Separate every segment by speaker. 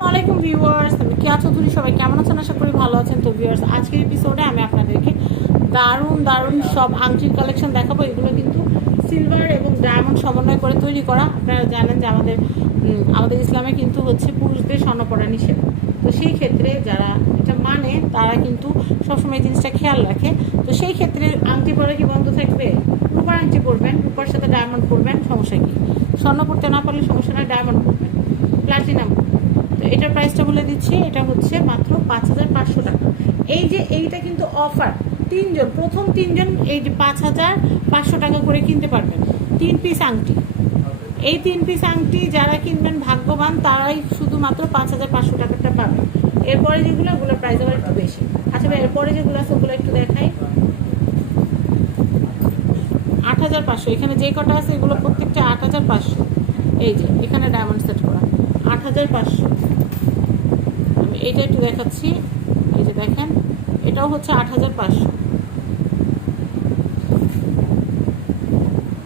Speaker 1: আসসালামাইকুম ভিউয়ার্স, আমি কেয়া চৌধুরী, সবাই কেমন আছেন? আশা করি ভালো আছেন। তো ভিউয়ার্স, আজকের এপিসোডে আমি আপনাদেরকে দারুণ দারুণ সব আংটির কালেকশন দেখাবো। এগুলো কিন্তু সিলভার এবং ডায়মন্ড সমন্বয় করে তৈরি করা। আপনারা জানেন যে আমাদের আমাদের ইসলামে কিন্তু হচ্ছে পুরুষদের স্বর্ণ পরা নিষেধ। তো সেই ক্ষেত্রে যারা এটা মানে তারা কিন্তু সবসময় জিনিসটা খেয়াল রাখে। তো সেই ক্ষেত্রে আংটি পরা কি বন্ধ থাকবে? রূপার আংটি পরবেন, রূপার সাথে ডায়মন্ড পরবেন, সমস্যা কি? স্বর্ণ পরতে না পারলে সমস্যা নয় ডায়মন্ড পরবেন। প্লাটিনাম তো এটার প্রাইসটা বলে দিচ্ছি, এটা হচ্ছে মাত্র পাঁচ হাজার পাঁচশো টাকা। এই যে এইটা কিন্তু অফার তিনজন, প্রথম তিনজন এই যে পাঁচ হাজার পাঁচশো টাকা করে কিনতে পারবেন। তিন পিস আংটি। এই তিন পিস আংটি যারা কিনবেন ভাগ্যবান, তারাই শুধুমাত্র পাঁচ হাজার পাঁচশো টাকাটা পাবেন। এরপরে যেগুলো ওগুলোর প্রাইস আবার একটু বেশি। আচ্ছা ভাই, এরপরে যেগুলো আছে, ওগুলো একটু দেখাই। আট হাজার পাঁচশো, এখানে যে কটা আছে, এগুলো প্রত্যেকটা আট হাজার পাঁচশো। এই যে, এখানে ডায়মন্ড সেট করা। আট হাজার পাঁচশো। আমি এইটা একটু দেখাচ্ছি। এই যে দেখেন, এটাও হচ্ছে আট হাজার পাঁচশো।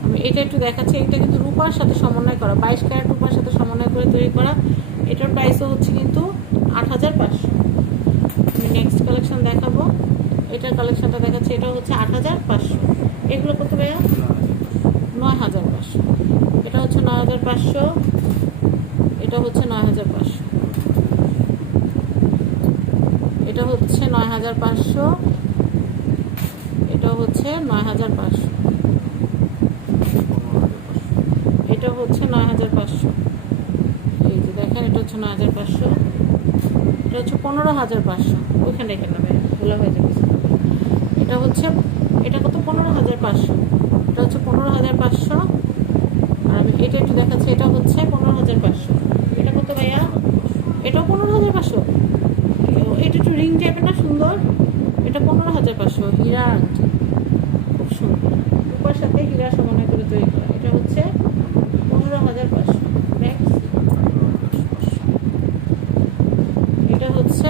Speaker 1: আমি এটা একটু দেখাচ্ছি। এটা কিন্তু রূপার সাথে সমন্বয় করা, বাইশ ক্যারেট রূপার সাথে সমন্বয় করে তৈরি করা। এটার প্রাইসও হচ্ছে কিন্তু আট হাজার পাঁচশো। আমি নেক্সট কালেকশন দেখাবো। এটার কালেকশনটা দেখাচ্ছি। এটা হচ্ছে আট হাজার পাঁচশো। এগুলো কত ভাইয়া? নয় হাজার পাঁচশো। এটা হচ্ছে নয় হাজার পাঁচশো। এটা হচ্ছে নয় হাজার পাঁচশো। এটা হচ্ছে নয় হাজার পাঁচশো। এটা হচ্ছে নয় হাজার পাঁচশো। এটা হচ্ছে নয় হাজার পাঁচশো। এই যে দেখেন, এটা হচ্ছে নয় হাজার পাঁচশো। এটা হচ্ছে পনেরো হাজার পাঁচশো। ওইখানে নেবে ভুলা হয়ে যাবে। এটা হচ্ছে, এটা কত? পনেরো হাজার পাঁচশো। এটা হচ্ছে পনেরো হাজার পাঁচশো। আর আমি এটা একটু দেখাচ্ছি, এটা হচ্ছে পনেরো হাজার পাঁচশো। এটাও পনেরো হাজার পাঁচশো। এটা একটু রিং টাইপের না সুন্দর? এটা পনেরো হাজার পাঁচশো, হীরা আংটি। খুব সুন্দর। রূপার সাথে হীরা সমন্বয় করে তৈরি করা। এটা হচ্ছে পনেরো হাজার পাঁচশো। এটা হচ্ছে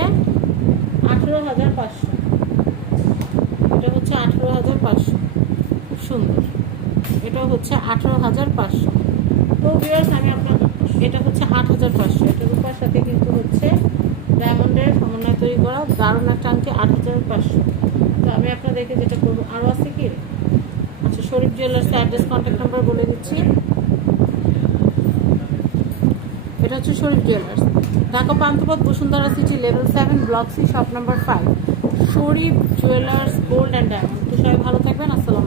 Speaker 1: আঠেরো হাজার পাঁচশো। এটা হচ্ছে আঠেরো হাজার পাঁচশো। খুব সুন্দর। এটা হচ্ছে আঠেরো হাজার পাঁচশো। তো ভিউয়ার্স আমি আপনার এটা হচ্ছে আট হাজার পাঁচশো। এটা রূপার সাথে কিন্তু হচ্ছে ডায়মন্ডের সমন্বয় তৈরি করা দারুণ একটা আংটি, আট হাজার পাঁচশো। তো আমি আপনাদেরকে যেটা করব আরও আছে কি? আচ্ছা শরীফ জুয়েলার্সের অ্যাড্রেস কন্ট্যাক্ট নাম্বার বলে দিচ্ছি। এটা হচ্ছে Sharif jewellers Dhaka Panthapath, Bashundhara city level seven block C shop number five Sharif jewellers gold and diamond তো সবাই ভালো থাকবেন, আসসালাম